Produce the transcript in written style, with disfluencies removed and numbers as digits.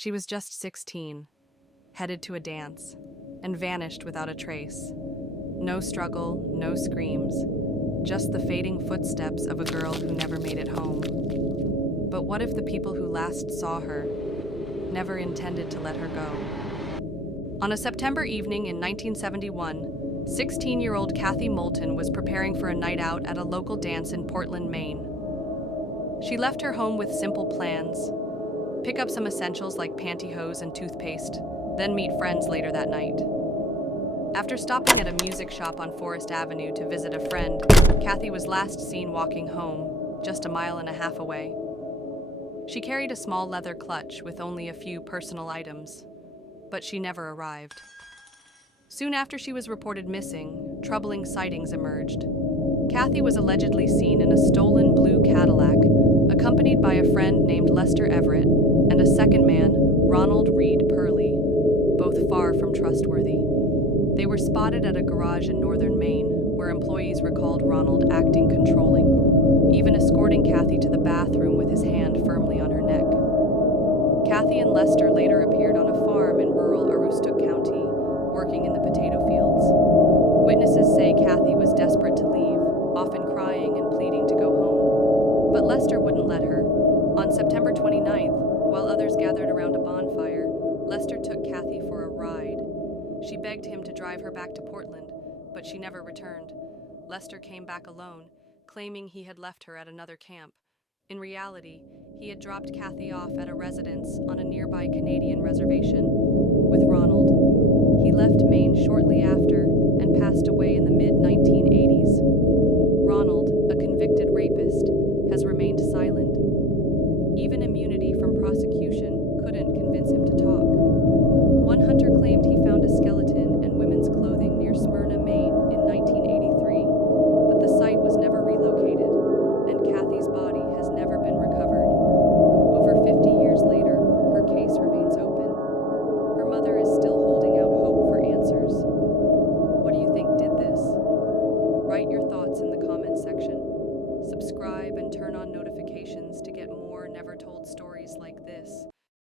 She was just 16, headed to a dance, and vanished without a trace. No struggle, no screams, just the fading footsteps of a girl who never made it home. But what if the people who last saw her never intended to let her go? On a September evening in 1971, 16-year-old Kathy Moulton was preparing for a night out at a local dance in Portland, Maine. She left her home with simple plans: pick up some essentials like pantyhose and toothpaste, then meet friends later that night. After stopping at a music shop on Forest Avenue to visit a friend, Kathy was last seen walking home, just a mile and a half away. She carried a small leather clutch with only a few personal items, but she never arrived. Soon after she was reported missing, troubling sightings emerged. Kathy was allegedly seen in a stolen blue Cadillac, accompanied by a friend named Lester Everett and a second man, Ronald Reed Purley, both far from trustworthy. They were spotted at a garage in northern Maine, where employees recalled Ronald acting controlling, even escorting Kathy to the bathroom with his hand firmly on her neck. Kathy and Lester later appeared on a farm in rural Aroostook County, working in the potato fields. Witnesses say Kathy was desperate to leave, often crying and pleading to go home. But Lester wouldn't let her. On September 29th, while others gathered around a bonfire, Lester took Kathy for a ride. She begged him to drive her back to Portland, but she never returned. Lester came back alone, claiming he had left her at another camp. In reality, he had dropped Kathy off at a residence on a nearby Canadian reservation with Ronald. He left Maine shortly after and passed away in the mid-1980s. Ronald, a convicted rapist, has remained silent. Even immunity from prosecution couldn't convince him to talk. One hunter claimed